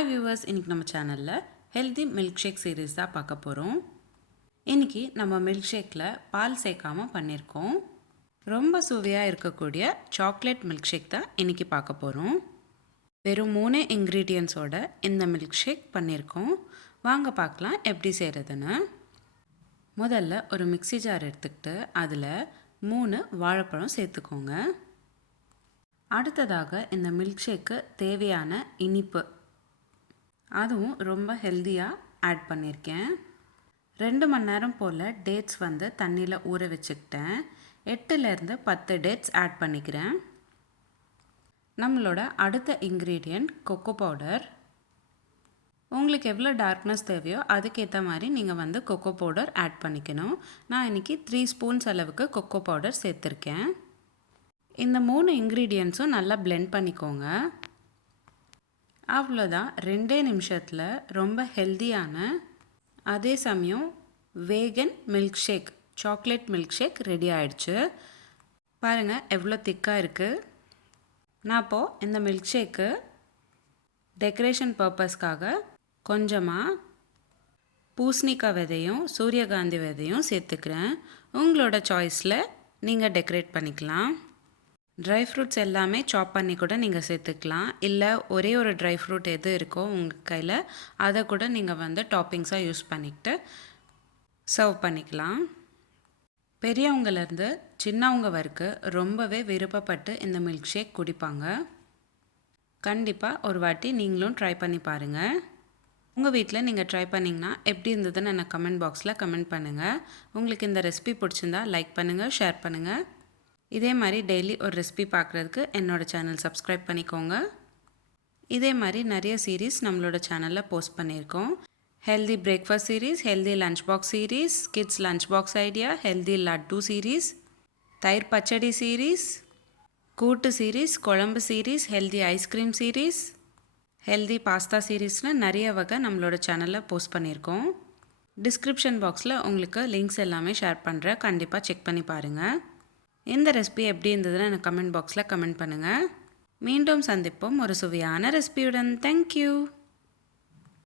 Hi viewers, இன்றைக்கி நம்ம சேனலில் ஹெல்தி மில்க் ஷேக் சீரீஸ் தான் பார்க்க போகிறோம். இன்றைக்கி நம்ம மில்க் ஷேக்கில் பால் சேர்க்காமல் பண்ணியிருக்கோம். ரொம்ப சுவையாக இருக்கக்கூடிய சாக்லேட் மில்க் ஷேக் தான் இன்றைக்கி பார்க்க போகிறோம். வெறும் 3 இன்க்ரீடியன்ஸோட இந்த மில்க் ஷேக் பண்ணியிருக்கோம். வாங்க பார்க்கலாம் எப்படி செய்கிறதுன்னு. முதல்ல ஒரு மிக்ஸி ஜார் எடுத்துக்கிட்டு அதில் 3 வாழைப்பழம் சேர்த்துக்கோங்க. அடுத்ததாக இந்த மில்க் ஷேக்கு தேவையான இனிப்பு, அதுவும் ரொம்ப ஹெல்த்தியாக ஆட் பண்ணியிருக்கேன். 2 மணி நேரம் போல் டேட்ஸ் தண்ணியில் ஊற வச்சுக்கிட்டேன். 8லேருந்து 10 டேட்ஸ் ஆட் பண்ணிக்கிறேன். நம்மளோட அடுத்த இன்க்ரீடியண்ட் கொக்கோ பவுடர். உங்களுக்கு எவ்வளோ டார்க்னஸ் தேவையோ அதுக்கேற்ற மாதிரி நீங்கள் கொக்கோ பவுடர் ஆட் பண்ணிக்கணும். நான் இன்றைக்கி 3 ஸ்பூன்ஸ் அளவுக்கு கொக்கோ பவுடர் சேர்த்துருக்கேன். இந்த 3 இன்க்ரீடியன்ட்ஸும் நல்லா பிளெண்ட் பண்ணிக்கோங்க. அவ்வளோதான், 2 நிமிஷத்தில் ரொம்ப ஹெல்த்தியான அதே சமயம் vegan milkshake, chocolate milkshake ready ஆகிடுச்சு. பாருங்கள் எவ்வளோ திக்காக இருக்குது. நான் இப்போது இந்த மில்க் ஷேக்கு டெக்கரேஷன் பர்பஸ்க்காக கொஞ்சமாக பூசணிக்காய் விதையும் சூரியகாந்தி விதையும் சேர்த்துக்கிறேன். உங்களோட சாய்ஸில் நீங்கள் டெக்கரேட் பண்ணிக்கலாம். ட்ரை ஃப்ரூட்ஸ் எல்லாமே சாப் பண்ணி கூட நீங்கள் சேர்த்துக்கலாம். இல்லை ஒரே ஒரு ட்ரை ஃப்ரூட் எது இருக்கோ உங்கள் கையில் அதை கூட நீங்கள் டாப்பிங்ஸாக யூஸ் பண்ணிக்கிட்டு சர்வ் பண்ணிக்கலாம். பெரியவங்கலேருந்து சின்னவங்க வரைக்கும் ரொம்பவே விருப்பப்பட்டு இந்த மில்க் ஷேக் குடிப்பாங்க. கண்டிப்பாக ஒரு வாட்டி நீங்களும் ட்ரை பண்ணி பாருங்கள். உங்கள் வீட்டில் நீங்கள் ட்ரை பண்ணிங்கன்னா எப்படி இருந்ததுன்னு எனக்கு கமெண்ட் பாக்ஸில் கமெண்ட் பண்ணுங்கள். உங்களுக்கு இந்த ரெசிபி பிடிச்சிருந்தா லைக் பண்ணுங்கள், ஷேர் பண்ணுங்கள். இதே மாதிரி டெய்லி ஒரு ரெசிபி பார்க்குறதுக்கு என்னோடய சேனல் சப்ஸ்கிரைப் பண்ணிக்கோங்க. இதே மாதிரி நிறைய சீரீஸ் நம்மளோட சேனலில் போஸ்ட் பண்ணியிருக்கோம். Healthy breakfast series, healthy lunch box series, kids lunch box idea, healthy laddu series, தயிர் பச்சடி சீரீஸ், கூட்டு சீரீஸ், குழம்பு series, healthy ice cream series, healthy pasta சீரீஸ்னு நிறைய வகை நம்மளோட சேனலில் போஸ்ட் பண்ணியிருக்கோம். டிஸ்கிரிப்ஷன் பாக்ஸில் உங்களுக்கு லிங்க்ஸ் எல்லாமே ஷேர் பண்ணுறேன், கண்டிப்பாக செக் பண்ணி பாருங்கள். இந்த ரெசிபி எப்படி இருந்ததுன்னு எனக்கு கமெண்ட் பாக்ஸில் கமெண்ட் பண்ணுங்கள். மீண்டும் சந்திப்போம் ஒரு சுவையான ரெசிபியுடன். தேங்க்யூ.